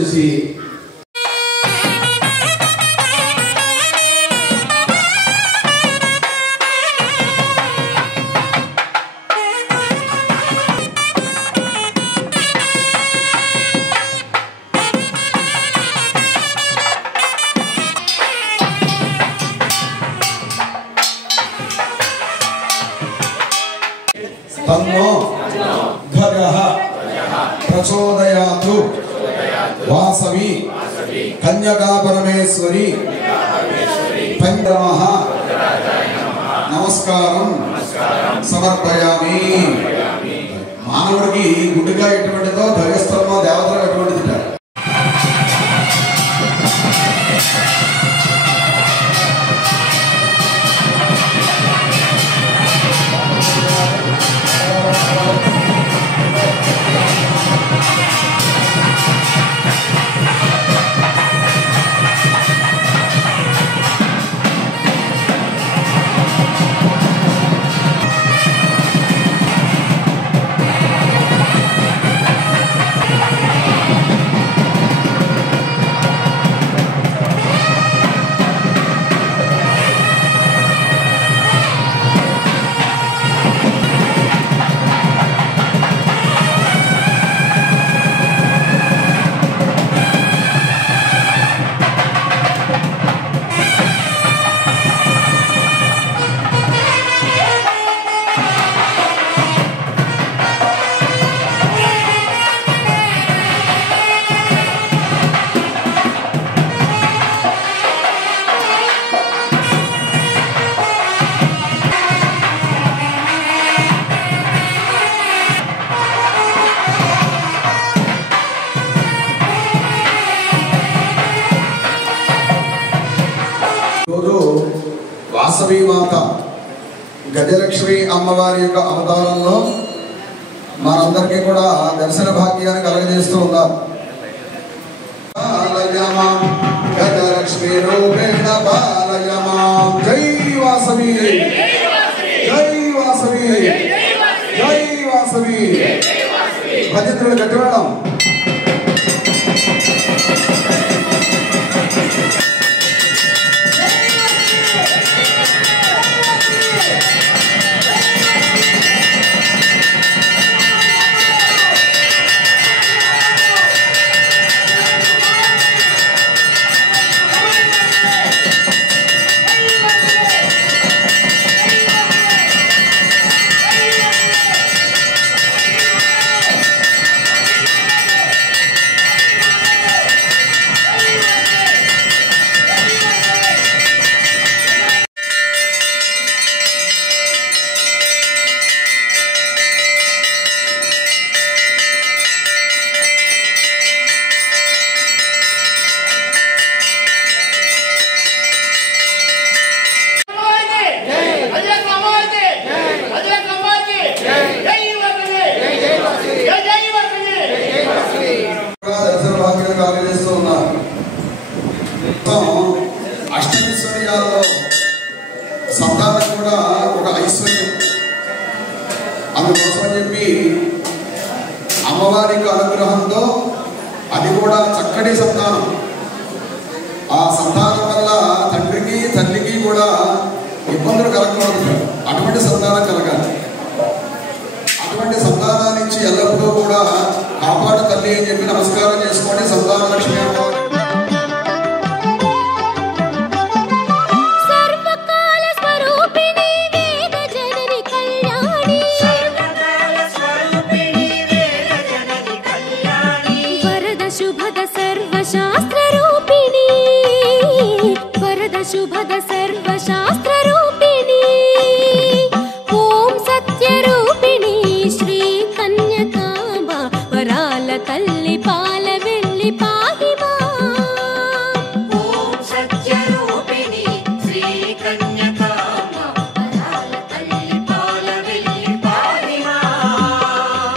వచ్చేసి तन्नो खगः प्रचोदयातु वासवी कन्यका परमेश्वरी पंचमः नमस्कारं समर्पयामि। మానవుడికి గుడ్డిగా ఎటువంటిదో ధైర్యస్థలమో దేవతలకు ఎటువంటిదిట। వాసవి మాత గజలక్ష్మి అమ్మవారి యొక్క అవతారంలో మనందరికీ కూడా దర్శన భాగ్యాన్ని కలగజేస్తూ ఉన్నారు। గజలక్ష్మి రూపేణ బాలయమాం జై వాసవి జై వాసవి జై వాసవి భజంత్రులు గట్టివేళం। అష్టైశ్వర్యాల్లో సంతానం కూడా ఒక ఐశ్వర్యం, అందుకోసం చెప్పి అమ్మవారి అనుగ్రహంతో అది కూడా చక్కటి సంతానం। ఆ సంతానం వల్ల తండ్రికి తల్లికి కూడా ఇబ్బందులు కలగకూడదు, అటువంటి సంతానం కలగాలి। అటువంటి సంతానాన్ని ఇచ్చి ఎల్లప్పుడూ కూడా కాపాడు తల్లి అని చెప్పి నమస్కారం చేసుకోండి। సంతాన లక్ష్మి